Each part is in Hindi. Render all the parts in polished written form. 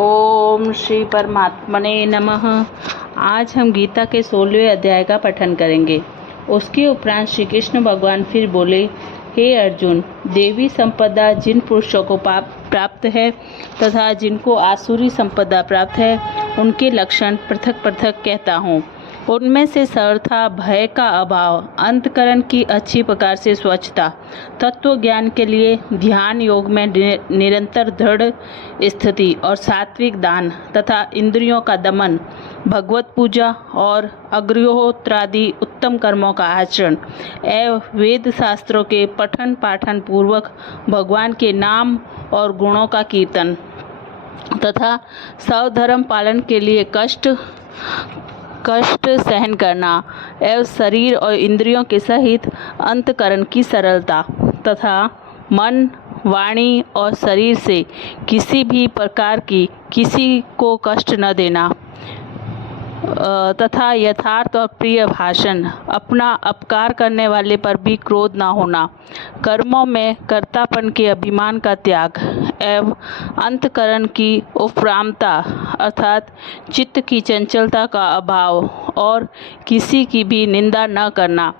ओम श्री परमात्मने नमः। आज हम गीता के 16वें अध्याय का पठन करेंगे। उसके उपरांत श्री कृष्ण भगवान फिर बोले, हे अर्जुन, देवी संपदा जिन पुरुषों को प्राप्त है तथा जिनको आसुरी संपदा प्राप्त है, उनके लक्षण पृथक पृथक कहता हूँ। उनमें से सरलता, भय का अभाव, अंतकरण की अच्छी प्रकार से स्वच्छता, तत्व ज्ञान के लिए ध्यान योग में निरंतर दृढ़ स्थिति और सात्विक दान तथा इंद्रियों का दमन, भगवत पूजा और अग्निहोत्रादि उत्तम कर्मों का आचरण एवं वेद शास्त्रों के पठन पाठन पूर्वक भगवान के नाम और गुणों का कीर्तन तथा स्वधर्म पालन के लिए कष्ट सहन करना एवं शरीर और इंद्रियों के सहित अंतकरण की सरलता तथा मन, वाणी और शरीर से किसी भी प्रकार की किसी को कष्ट न देना तथा यथार्थ और प्रिय भाषण, अपना अपकार करने वाले पर भी क्रोध न होना, कर्मों में कर्तापन के अभिमान का त्याग एवं अंतकरण की उपरामता अर्थात चित्त की चंचलता का अभाव और किसी की भी निंदा न करना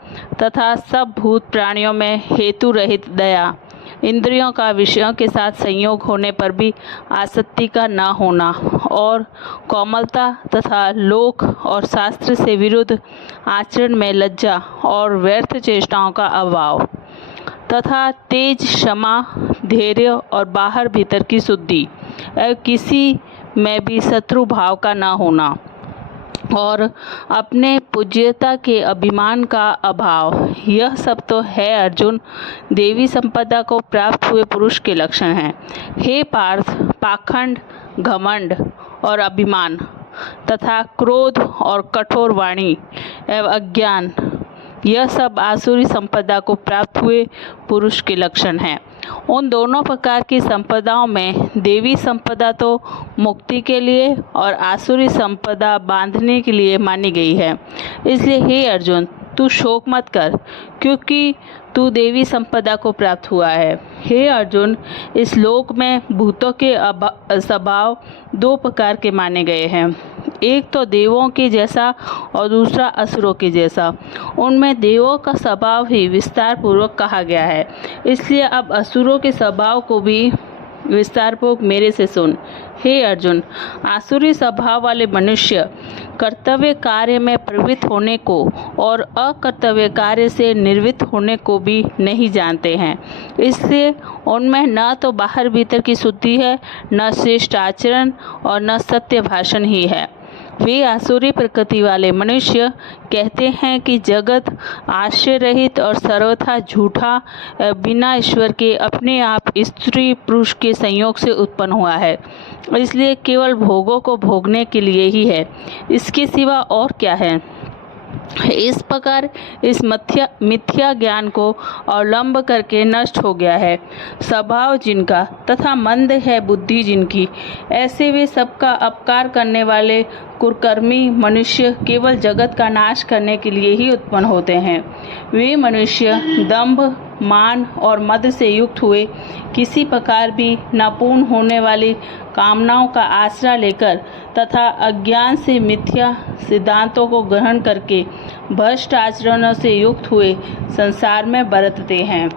तथा सब भूत प्राणियों में हेतु रहित दया, इंद्रियों का विषयों के साथ संयोग होने पर भी आसक्ति का न होना और कोमलता तथा लोक और शास्त्र से विरुद्ध आचरण में लज्जा और व्यर्थ चेष्टाओं का अभाव तथा तेज, क्षमा, धैर्य और बाहर भीतर की शुद्धि एवं किसी में भी शत्रु भाव का न होना और अपने पूज्यता के अभिमान का अभाव, यह सब तो है अर्जुन, देवी संपदा को प्राप्त हुए पुरुष के लक्षण हैं। हे पार्थ, पाखंड, घमंड और अभिमान तथा क्रोध और कठोर वाणी एवं अज्ञान, यह सब आसुरी संपदा को प्राप्त हुए पुरुष के लक्षण हैं। उन दोनों प्रकार की संपदाओं में देवी संपदा तो मुक्ति के लिए और आसुरी संपदा बांधने के लिए मानी गई है। इसलिए हे अर्जुन, तू शोक मत कर, क्योंकि तू देवी संपदा को प्राप्त हुआ है। हे अर्जुन, इस लोक में भूतों के स्वभाव दो प्रकार के माने गए हैं, एक तो देवों के जैसा और दूसरा असुरों के जैसा। उनमें देवों का स्वभाव ही विस्तार पूर्वक कहा गया है, इसलिए अब असुरों के स्वभाव को भी विस्तार पूर्वक मेरे से सुन। हे अर्जुन, आसुरी स्वभाव वाले मनुष्य कर्तव्य कार्य में प्रवृत्त होने को और अकर्तव्य कार्य से निर्वृत्त होने को भी नहीं जानते हैं। इसलिए उनमें न तो बाहर भीतर की शुद्धि है, न श्रेष्ठ आचरण और न सत्य भाषण ही है। वे आसुरी प्रकृति वाले मनुष्य कहते हैं कि जगत आश्रय रहित और सर्वथा झूठा, बिना ईश्वर के अपने आप स्त्री पुरुष के संयोग से उत्पन्न हुआ है, इसलिए केवल भोगों को भोगने के लिए ही है, इसके सिवा और क्या है। इस प्रकार इस मिथ्या ज्ञान को अवलंब करके नष्ट हो गया है स्वभाव जिनका तथा मंद है बुद्धि जिनकी, ऐसे वे सबका अपकार करने वाले कुकर्मी मनुष्य केवल जगत का नाश करने के लिए ही उत्पन्न होते हैं। वे मनुष्य दंभ, मान और मद से युक्त हुए किसी प्रकार भी न पूर्ण होने वाली कामनाओं का आश्रय लेकर तथा अज्ञान से मिथ्या सिद्धांतों को ग्रहण करके भ्रष्ट आचरणों से युक्त हुए संसार में बरतते हैं।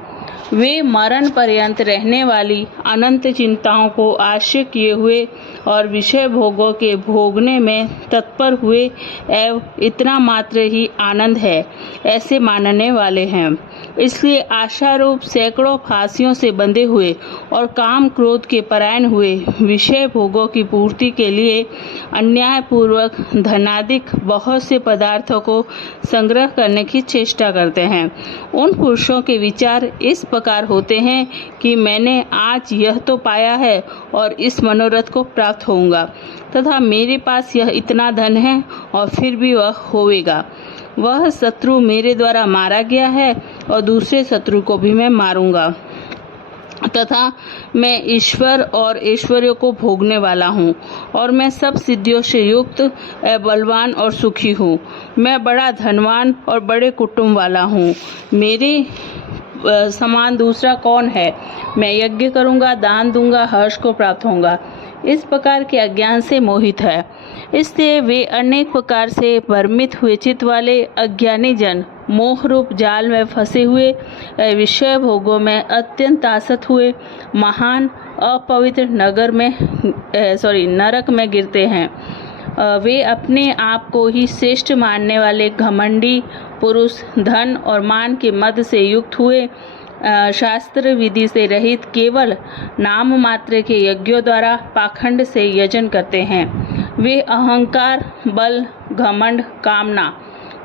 वे मरण पर्यंत रहने वाली अनंत चिंताओं को आश्रय किए हुए और विषय भोगों के भोगने में तत्पर हुए एवं इतना मात्र ही आनंद है ऐसे मानने वाले हैं। इसलिए आशा रूप सैकड़ों फांसियों से बंधे हुए और काम क्रोध के परायण हुए विषय भोगों की पूर्ति के लिए अन्यायपूर्वक धनादिक बहुत से पदार्थों को संग्रह करने की चेष्टा करते हैं। उन पुरुषों के विचार इस प्रकार होते हैं कि मैंने आज यह तो पाया है और इस मनोरथ को प्राप्त होऊंगा तथा मेरे पास यह इतना धन है और फिर भी वह होवेगा। वह शत्रु मेरे द्वारा मारा गया है और दूसरे शत्रु को भी मैं मारूंगा तथा मैं ईश्वर और ऐश्वर्य को भोगने वाला हूँ और मैं सब सिद्धियों से युक्त, बलवान और सुखी हूँ। मैं बड़ा धनवान और बड़े कुटुंब वाला हूँ। मेरे समान दूसरा कौन है। मैं यज्ञ करूँगा, दान दूंगा, हर्ष को प्राप्त होऊंगा। इस प्रकार के अज्ञान से मोहित है। इससे वे अनेक प्रकार से भ्रमित हुए चित्त वाले अज्ञानी जन मोह रूप जाल में फंसे हुए विषय भोगों में अत्यंत आसक्त हुए महान अपवित्र नरक में गिरते हैं। वे अपने आप को ही श्रेष्ठ मानने वाले घमंडी पुरुष धन और मान के मद से युक्त हुए शास्त्र विधि से रहित केवल नाम मात्र के यज्ञों द्वारा पाखंड से यजन करते हैं। वे अहंकार, बल, घमंड, कामना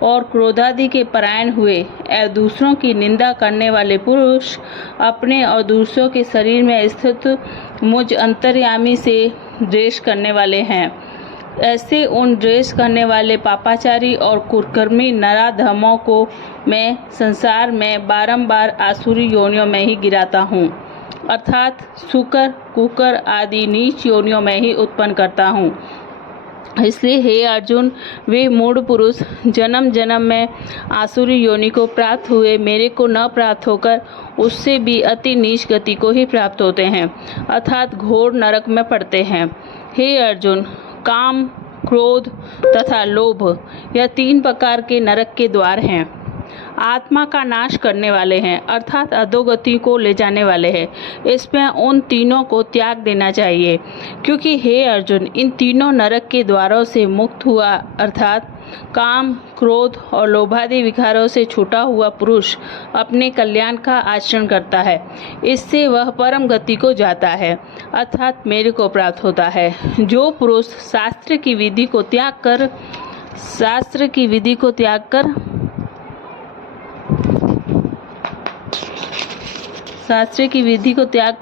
और क्रोधादि के परायण हुए दूसरों की निंदा करने वाले पुरुष अपने और दूसरों के शरीर में स्थित मुझ अंतर्यामी से द्वेष करने वाले हैं। ऐसे उन द्वेष करने वाले पापाचारी और कुकर्मी नराधमों को मैं संसार में बारंबार आसुरी योनियों में ही गिराता हूँ, अर्थात शुकर, कुकर आदि नीच योनियों में ही उत्पन्न करता हूँ। इसलिए हे अर्जुन, वे मूढ़ पुरुष जन्म जन्म में आसुरी योनि को प्राप्त हुए मेरे को न प्राप्त होकर उससे भी अति नीच गति को ही प्राप्त होते हैं, अर्थात घोर नरक में पड़ते हैं। हे अर्जुन, काम, क्रोध तथा लोभ यह 3 प्रकार के नरक के द्वार हैं। आत्मा का नाश करने वाले हैं, अर्थात अधोगति को ले जाने वाले हैं। इसमें उन तीनों को त्याग देना चाहिए, क्योंकि हे अर्जुन, इन तीनों नरक के द्वारों से मुक्त हुआ अर्थात काम, क्रोध और लोभादि विकारों से छूटा हुआ पुरुष अपने कल्याण का आचरण करता है। इससे वह परम गति को जाता है, अर्थात मेरे को प्राप्त होता है। जो पुरुष शास्त्र की विधि को त्याग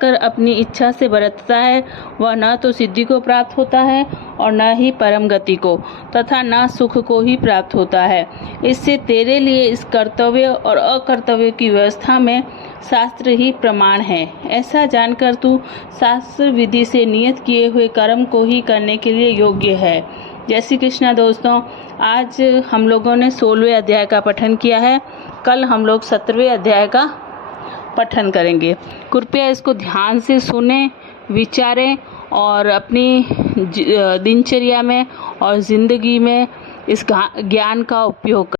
कर अपनी इच्छा से बरतता है, वह न तो सिद्धि को प्राप्त होता है और न ही परम गति को तथा न सुख को ही प्राप्त होता है। इससे तेरे लिए इस कर्तव्य और अकर्तव्य की व्यवस्था में शास्त्र ही प्रमाण है। ऐसा जानकर तू शास्त्र विधि से नियत किए हुए कर्म को ही करने के लिए योग्य है। जय श्री कृष्णा। दोस्तों, आज हम लोगों ने 16वें अध्याय का पठन किया है। कल हम लोग 17वें अध्याय का पठन करेंगे। कृपया इसको ध्यान से सुने, विचारें और अपनी दिनचर्या में और ज़िंदगी में इस ज्ञान का उपयोग करें।